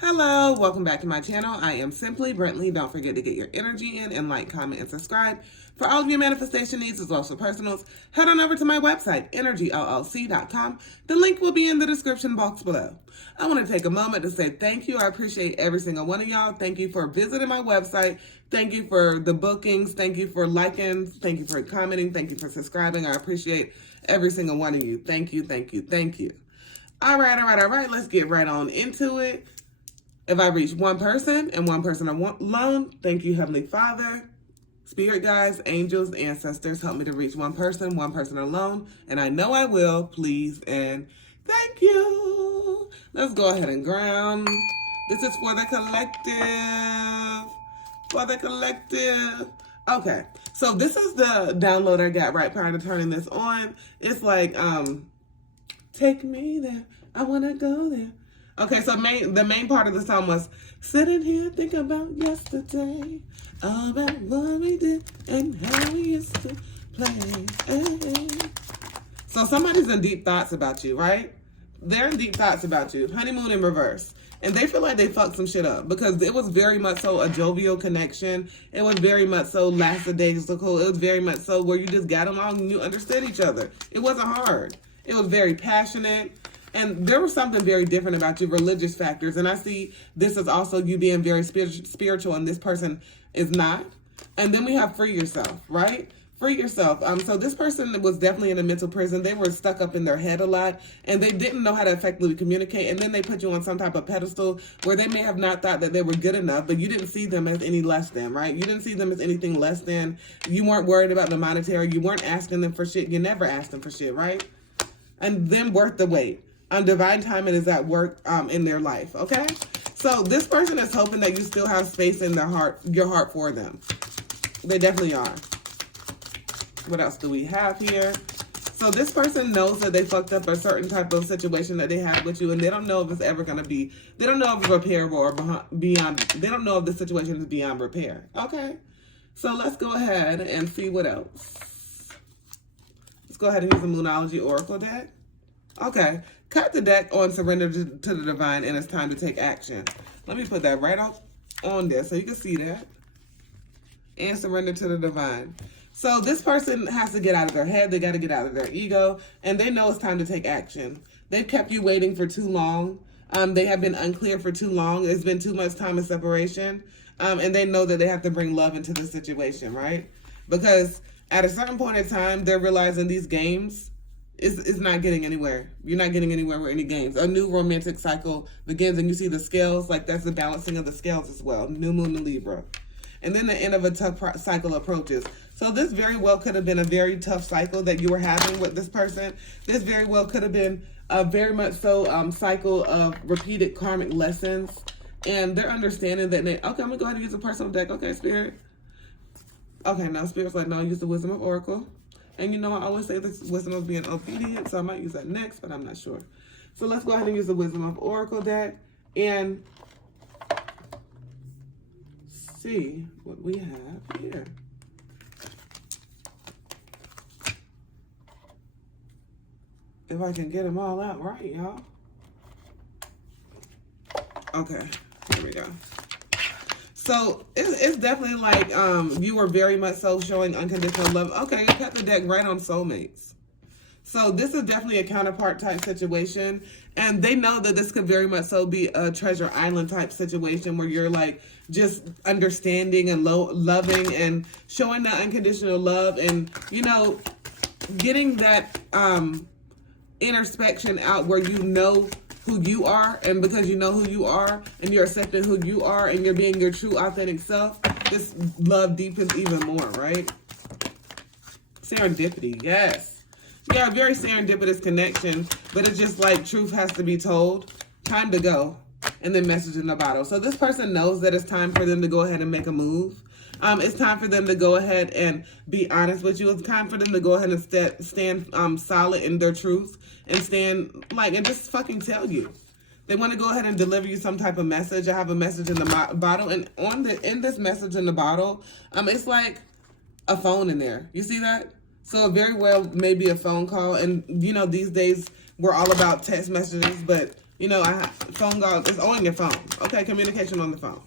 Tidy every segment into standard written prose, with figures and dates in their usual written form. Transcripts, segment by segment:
Hello, welcome back to my channel. I am Simply Brentley. Don't forget to get your energy in and like, comment, and subscribe. For all of your manifestation needs as well as for personals, head on over to my website, energyllc.com. The link will be in the description box below. I want to take a moment to say thank you. I appreciate every single one of y'all. Thank you for visiting my website. Thank you for the bookings. Thank you for liking. Thank you for commenting. Thank you for subscribing. I appreciate every single one of you. Thank you, thank you, thank you. All right. Let's get right on into it. If I reach one person and one person alone, thank you, Heavenly Father, Spirit guides, angels, ancestors, help me to reach one person alone, and I know I will, please, and thank you. Let's go ahead and ground. This is for the collective. Okay, so this is the download I got right prior to turning this on. It's like, take me there, I want to go there. Okay, so the main part of the song was sitting here thinking about yesterday, about what we did and how we used to play. So somebody's in deep thoughts about you, right? They're in deep thoughts about you. Honeymoon in reverse. And they feel like they fucked some shit up because it was very much so a jovial connection. It was very much so lackadaisical. It was very much so where you just got along and you understood each other. It wasn't hard. It was very passionate. And there was something very different about you, religious factors. And I see this as also you being very spiritual and this person is not. And then we have free yourself, right? Free yourself. So this person was definitely in a mental prison. They were stuck up in their head a lot and they didn't know how to effectively communicate. And then they put you on some type of pedestal where they may have not thought that they were good enough, but you didn't see them as any less than, right? You didn't see them as anything less than. You weren't worried about the monetary. You weren't asking them for shit. You never asked them for shit, right? And then worth the wait. Divine timing is at work in their life, okay? So this person is hoping that you still have space in their heart, your heart for them. They definitely are. What else do we have here? So this person knows that they fucked up a certain type of situation that they had with you, and they don't know if it's ever going to be, they don't know if it's repairable or beyond, they don't know if the situation is beyond repair, okay? So let's go ahead and see what else. Let's go ahead and use the Moonology Oracle deck. Okay, cut the deck on surrender to the divine and it's time to take action. Let me put that right on there so you can see that. And surrender to the divine. So this person has to get out of their head. They got to get out of their ego. And they know it's time to take action. They've kept you waiting for too long. They have been unclear for too long. It's been too much time of separation. And they know that they have to bring love into the situation, right? Because at a certain point in time, they're realizing these games is not getting anywhere. You're not getting anywhere with any games. A new romantic cycle begins and you see the scales, like that's the balancing of the scales as well. New moon in Libra. And then the end of a tough cycle approaches. So this very well could have been a very tough cycle that you were having with this person. This very well could have been a very much so cycle of repeated karmic lessons. And they're understanding that okay, I'm going to go ahead and use a personal deck. Okay, Spirit. Okay, now Spirit's like, no, use the Wisdom of Oracle. And you know, I always say this wisdom of being obedient, so I might use that next, but I'm not sure. So let's go ahead and use the Wisdom of Oracle deck and see what we have here. If I can get them all out right, y'all. Okay, here we go. So it's definitely like you were very much so showing unconditional love. Okay, you cut the deck right on soulmates. So this is definitely a counterpart type situation. And they know that this could very much so be a treasure island type situation where you're like just understanding and loving and showing that unconditional love and, you know, getting that introspection out where you know who you are, and because you know who you are and you're accepting who you are and you're being your true authentic self, this love deepens even more, right? Serendipity, yes. Yeah, a very serendipitous connection, but it's just like truth has to be told, time to go, and then message in the bottle. So this person knows that it's time for them to go ahead and make a move. It's time for them to go ahead and be honest with you. It's time for them to go ahead and stand solid in their truth and stand like and just fucking tell you. They want to go ahead and deliver you some type of message. I have a message in the bottle, and in this message in the bottle, it's like a phone in there. You see that? So it very well may be a phone call. And you know, these days we're all about text messages, but You know, phone calls, it's on your phone. Okay, communication on the phone.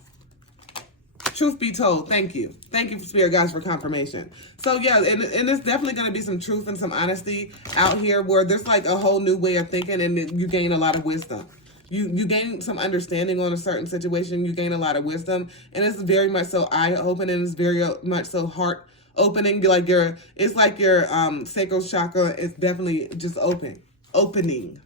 Truth be told, thank you. Thank you, Spirit Guides, for confirmation. So, yeah, and there's definitely going to be some truth and some honesty out here where there's like a whole new way of thinking and you gain a lot of wisdom. You gain some understanding on a certain situation. You gain a lot of wisdom. And it's very much so eye-opening. It's very much so heart-opening. It's like your sacral chakra is definitely just opening.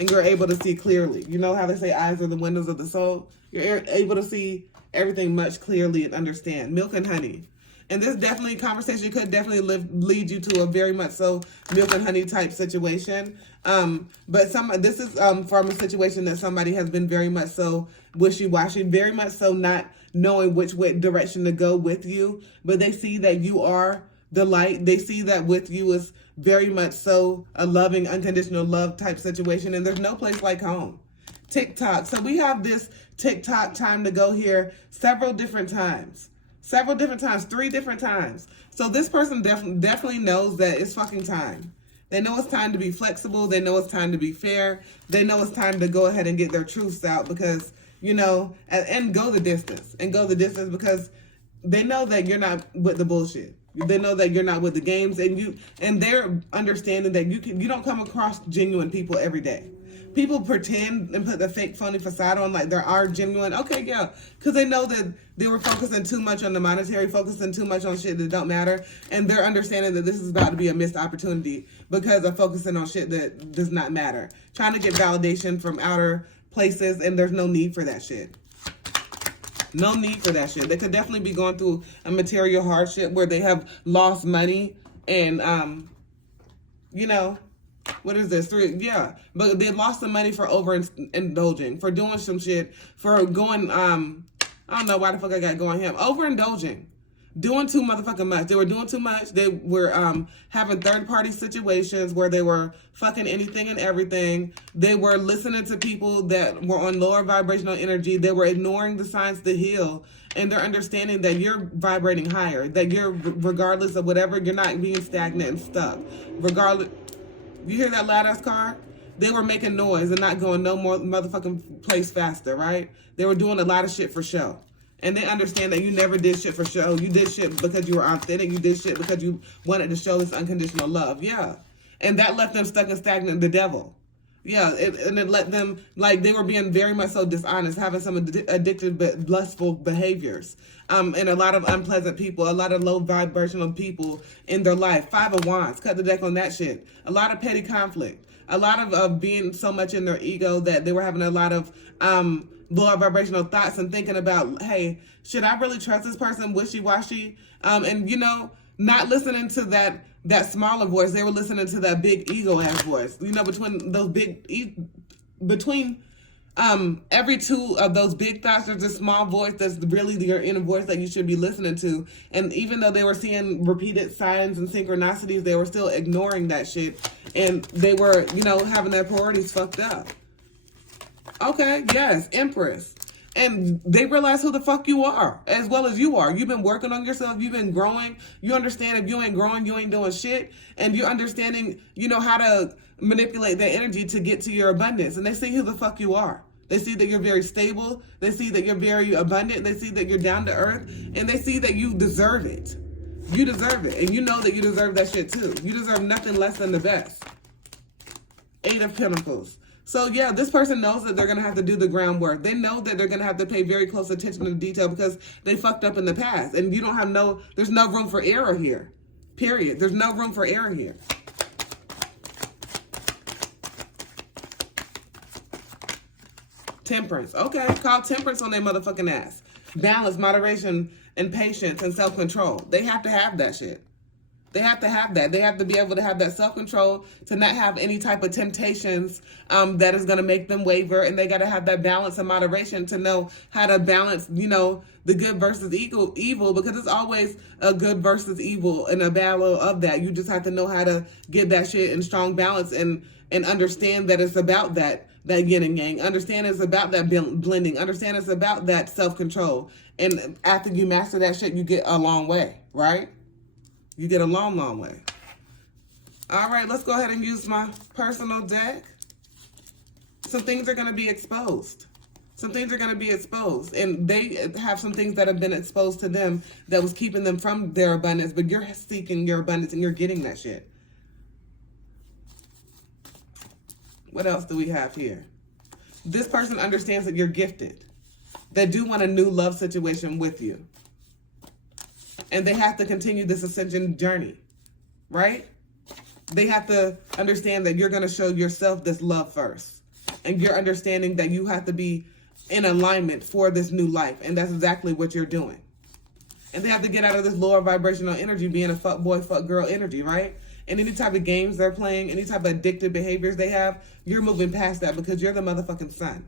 And you're able to see clearly. You know how they say eyes are the windows of the soul? You're able to see everything much clearly and understand. Milk and honey. And this definitely conversation could definitely lead you to a very much so milk and honey type situation. But this is from a situation that somebody has been very much so wishy-washy, very much so not knowing which direction to go with you. But they see that you are the light. They see that with you is very much so a loving, unconditional love type situation. And there's no place like home. TikTok. So we have this TikTok time to go here several different times, 3 different times. So this person definitely knows that it's fucking time. They know it's time to be flexible. They know it's time to be fair. They know it's time to go ahead and get their truths out because, you know, and go the distance because they know that you're not with the bullshit. They know that you're not with the games and they're understanding that you don't come across genuine people every day. People pretend and put the fake phony facade on like they are genuine. Okay, yeah, because they know that they were focusing too much on the monetary, focusing too much on shit that don't matter, and they're understanding that this is about to be a missed opportunity because of focusing on shit that does not matter. Trying to get validation from outer places, and there's no need for that shit. No need for that shit. They could definitely be going through a material hardship where they have lost money and, you know, what is this? But they lost some money for overindulging, for doing some shit, for going, I don't know why the fuck I got going him. Overindulging. Doing too motherfucking much. They were doing too much. They were having third-party situations where they were fucking anything and everything. They were listening to people that were on lower vibrational energy. They were ignoring the signs to heal. And they're understanding that you're vibrating higher. That you're, regardless of whatever, you're not being stagnant and stuck. Regardless... You hear that loud ass car? They were making noise and not going no more motherfucking place faster, right? They were doing a lot of shit for show. And they understand that you never did shit for show. You did shit because you were authentic. You did shit because you wanted to show this unconditional love. Yeah. And that left them stuck and stagnant, the devil. Yeah, and it let them, like, they were being very much so dishonest, having some addictive but lustful behaviors. And a lot of unpleasant people, a lot of low vibrational people in their life. 5 of Wands, cut the deck on that shit. A lot of petty conflict. A lot of being so much in their ego that they were having a lot of lower vibrational thoughts and thinking about, hey, should I really trust this person? Wishy-washy. And, you know, not listening to that smaller voice. They were listening to that big ego-ass voice. You know, between those every 2 of those big thoughts, there's a small voice that's really your inner voice that you should be listening to. And even though they were seeing repeated signs and synchronicities, they were still ignoring that shit. And they were, you know, having their priorities fucked up. Okay, yes, Empress. And they realize who the fuck you are, as well as you are. You've been working on yourself. You've been growing. You understand if you ain't growing, you ain't doing shit. And you're understanding, you know, how to manipulate that energy to get to your abundance. And they see who the fuck you are. They see that you're very stable. They see that you're very abundant. They see that you're down to earth. And they see that you deserve it. You deserve it. And you know that you deserve that shit too. You deserve nothing less than the best. 8 of Pentacles. So, yeah, this person knows that they're going to have to do the groundwork. They know that they're going to have to pay very close attention to detail because they fucked up in the past. And you don't have there's no room for error here. Period. There's no room for error here. Temperance. Okay, call temperance on their motherfucking ass. Balance, moderation, and patience and self-control. They have to have that shit. They have to have that. They have to be able to have that self-control to not have any type of temptations that is going to make them waver. And they got to have that balance and moderation to know how to balance, you know, the good versus evil, because it's always a good versus evil and a battle of that. You just have to know how to get that shit in strong balance and understand that it's about that yin and yang. Understand it's about that blending. Understand it's about that self-control. And after you master that shit, you get a long way, right? You get a long, long way. All right, let's go ahead and use my personal deck. some things are going to be exposed. Some things are going to be exposed. And they have some things that have been exposed to them that was keeping them from their abundance. But you're seeking your abundance and you're getting that shit. What else do we have here? This person understands that you're gifted. They do want a new love situation with you. And they have to continue this ascension journey. Right? They have to understand that you're going to show yourself this love first. And you're understanding that you have to be in alignment for this new life. And that's exactly what you're doing. And they have to get out of this lower vibrational energy, being a fuck boy, fuck girl energy, right? And any type of games they're playing, any type of addictive behaviors they have, you're moving past that because you're the motherfucking sun.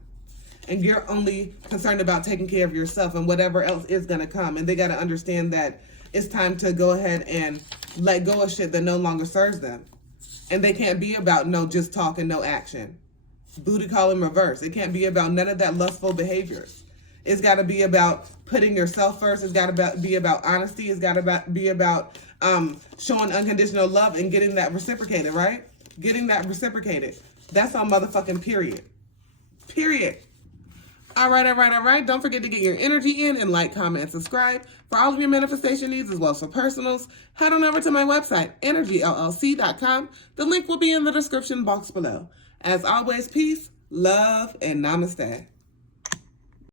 And you're only concerned about taking care of yourself and whatever else is going to come. And they got to understand that it's time to go ahead and let go of shit that no longer serves them. And they can't be about no just talk and no action. Booty call in reverse. It can't be about none of that lustful behaviors. It's got to be about putting yourself first. It's got to be about honesty. It's got to be about showing unconditional love and getting that reciprocated, right? Getting that reciprocated. That's on motherfucking period. Period. All right. Don't forget to get your energy in and like, comment, and subscribe. For all of your manifestation needs as well as for personals, head on over to my website, energyllc.com. The link will be in the description box below. As always, peace, love, and namaste.